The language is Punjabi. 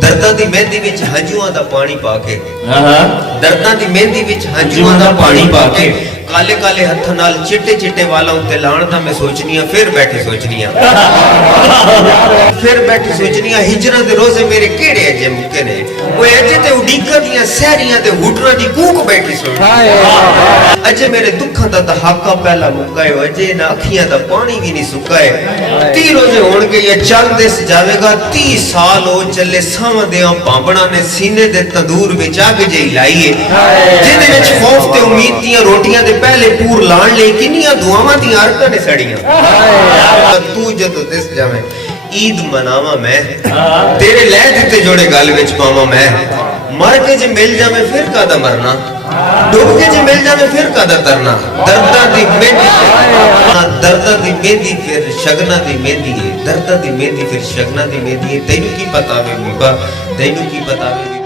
ਦਰਦਾਂ ਦੀ ਮਹਿੰਦੀ ਵਿੱਚ ਹੰਝੂਆਂ ਦਾ ਪਾਣੀ ਪਾ ਕੇ ਦਰਦਾਂ ਦੀ ਮਹਿੰਦੀ ਵਿੱਚ ਹੰਝੂਆਂ ਦਾ ਪਾਣੀ ਪਾ ਕੇ ਕਾਲੇ ਕਾਲੇ ਹੱਥਾਂ ਨਾਲ ਚਿੱਟੇ ਚਿੱਟੇ ਵਾਲਾਂ ਉੱਤੇ ਲਾਣ ਦਾ ਮੈਂ ਸੋਚਨੀਆਂ ਫਿਰ ਬੈਠੀ ਸੋਚਨੀਆਂ ਹਿਜਰਾਂ ਦੇ ਰੋਜ਼ੇ ਮੇਰੇ ਕਿਹੜੇ ਅਜੇ ਮੁੱਕੇ ਨੇ ਓਏ ਅਜੇ ਤੇ ਉਡੀਕਾਂ ਦੀਆਂ ਸਹਿਰੀਆਂ ਤੇ ਹੁਟਰਾਂ ਦੀ ਕੂਕ ਬੈਠੀ ਸੋਚਦੀ ਅਜੇ ਮੇਰੇ ਦੁੱਖਾਂ ਦਾ ਦਹਾਕਾ ਪਹਿਲਾ ਮੁੱਕਾਏ ਅਜੇ ਨਾ ਅੱਖੀਆਂ ਦਾ ਪਾਣੀ ਵੀ ਨਹੀਂ ਸੁੱਕਾਏ 30 ਰੋਜ਼ੇ ਹੋਣਗੇ ਇਹ ਚੱਲਦੇ ਸਜਾਵੇਗਾ 30 ਸਾਲ ਹੋ ਚੱਲੇ ਸਾਵੰਦਿਆਂ ਪਾਂਬਣਾ ਨੇ ਸੀਨੇ ਦੇ ਤੰਦੂਰ ਵਿੱਚ ਅੱਗ ਜਿਹੀ ਲਾਈਏ ਜਿਹਦੇ ਵਿੱਚ ਖੌਫ ਤੇ ਉਮੀਦ ਦੀਆਂ ਰੋਟੀਆਂ ਦੇ ਪਹਿਲੇ ਪੂਰ ਲਾਣ ਲਈ ਕਿੰਨੀਆਂ ਦੁਆਵਾਂ ਦੀਆਂ ਅਰਕਾਂ ਨੇ ਸੜੀਆਂ ਤੂੰ ਜਦੋਂ ਦਿਸ ਜਾਵੇਂ ईद मनावा मैं तेरे लह दिते जोड़े गल विच पावा मैं मर के जे मिल जावे फिर कादा मरना डूब के जे मिल जावे फिर कादा तरना दर्दां दी मेहंदी फिर शगना दी मेहंदी है दर्दां दी मेहंदी फिर शगना दी मेहंदी है तैनू की पता वे बीबा तैनू की पता वे